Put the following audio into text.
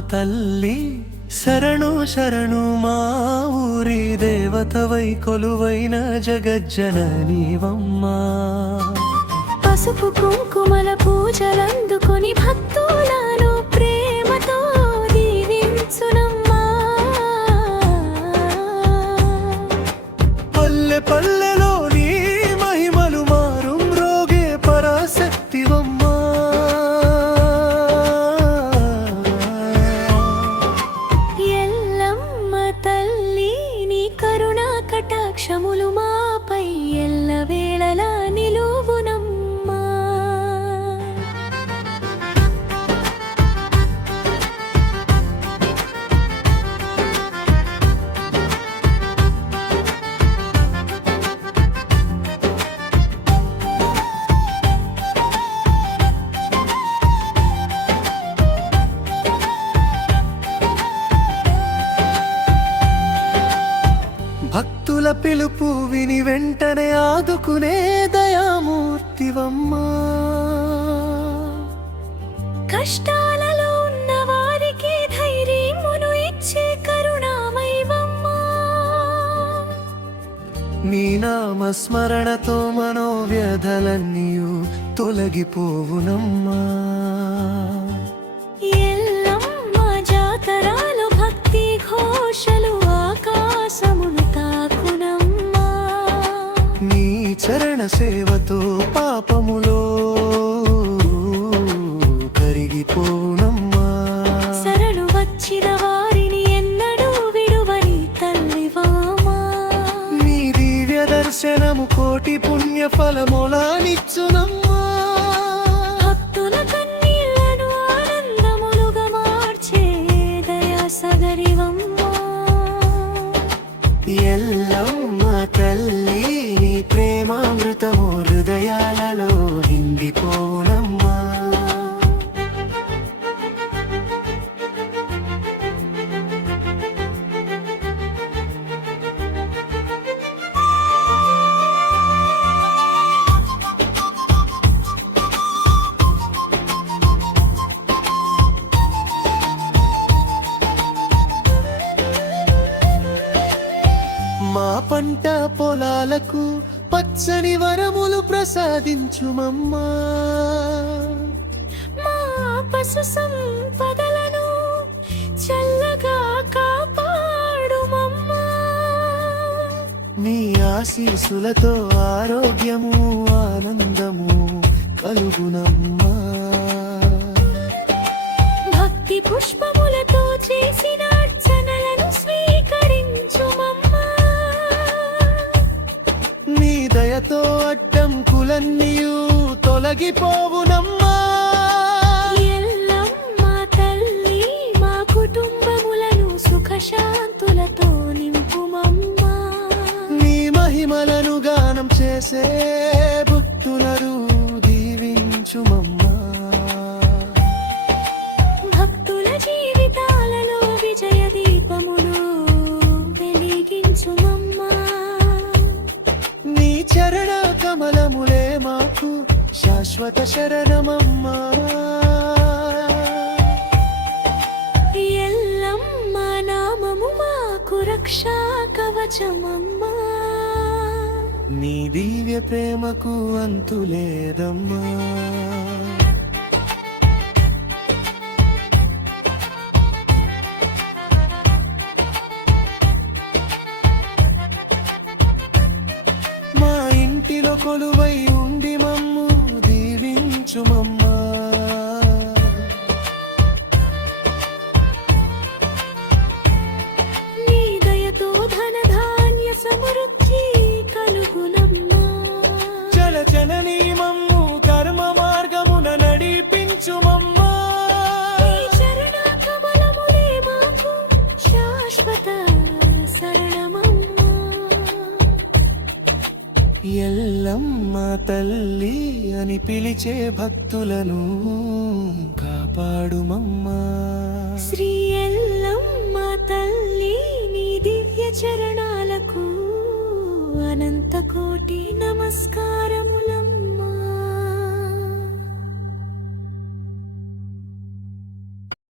తల్లి శరణు శరణు మా ఊరి దేవతవై కొలువైన జగజ్జననీవమ్మా. పసుపు కుంకుమల పూజలందుకొని భక్తులను ప్రేమతో దీవించునమ్మా. పల్లె పల్లెలో నీ మహిమలు మారు మ్రోగే పరాశక్తివమ్మా. ఎల్లమ్మ తల్లి నీ కరుణా కటాక్షములు మాపై ఎల్లవేళలా నిలువునమ్మా. భక్తుల పిలుపు విని వెంటనే ఆదుకునే దయామూర్తివమ్మా. కష్టాలలో ఉన్న వారికి ధైర్యమును ఇచ్చే కరుణామయవమ్మా. నీ నామస్మరణతో మనోవ్యధలన్నీయు తొలగిపోవునమ్మా. ఎల్లమ్మ జాతరాలు భక్తి ఘోషలు ఆకాశమును తాకునమ్మా. నీ చరణ సేవతో పాపములో కరిగిపోవునమ్మా. శరణు వచ్చిన వారిని ఎన్నడూ విడువని తల్లివామా. నీ దివ్య దర్శనము కోటి పుణ్య ఫలములానిచ్చునమ్మా. భక్తుల కన్నీళ్లను ఆనందములుగా మార్చే దయా సగరివమ్మా. ఎల్లమ్మ తల్లి నీ ప్రేమామృతము హృదయాలలో నిండిపోవునమ్మా. మా పంట పొలాలకు పచ్చని వరములు ప్రసాదించుమమ్మా. మా పశు సంపదలను చల్లగా కాపాడుమమ్మా. నీ ఆశీసులతో ఆరోగ్యము ఆనందము కలుగునమ్మా. భక్తి పుష్పములతో చేసిన అర్చనలను స్వీకరించుమమ్మా. నీ దయతో అడ్డంకులన్నీయు తొలగిపోవునమ్మా. ఎల్లమ్మ తల్లి మా కుటుంబములను సుఖశాంతులతో నింపుమమ్మా. నీ మహిమలను గానం చేసే భక్తులను దీవించుమమ్మా. భక్తుల జీవితాలలో విజయ దీపములు వెలిగించుమమ్మా. నీ చరణ కమలములే మాకు శాశ్వత శరణమమ్మా. ఎల్లమ్మ నామము మాకు రక్షా కవచమమ్మా. నీ దివ్య ప్రేమకు అంతులేదమ్మా. మా ఇంటిలో కొలువై ఉండి మమ్ము దీవించుమమ్మా. నీ దయతో ధనధాన్య సమృద్ధి కలుగునమ్మా. చల చలని మమ్ము కర్మ మార్గమున నడిపించుమమ్మా. నీ చరణ కమలములే మాకు శాశ్వత శరణమమ్మా. ఎల్లమ్మ తల్లి అని పిలిచే భక్తులను కాపాడుమమ్మా. శ్రీ ఎల్లమ్మ తల్లి నీ దివ్య చరణాలకు అనంత కోటి నమస్కారములమ్మా.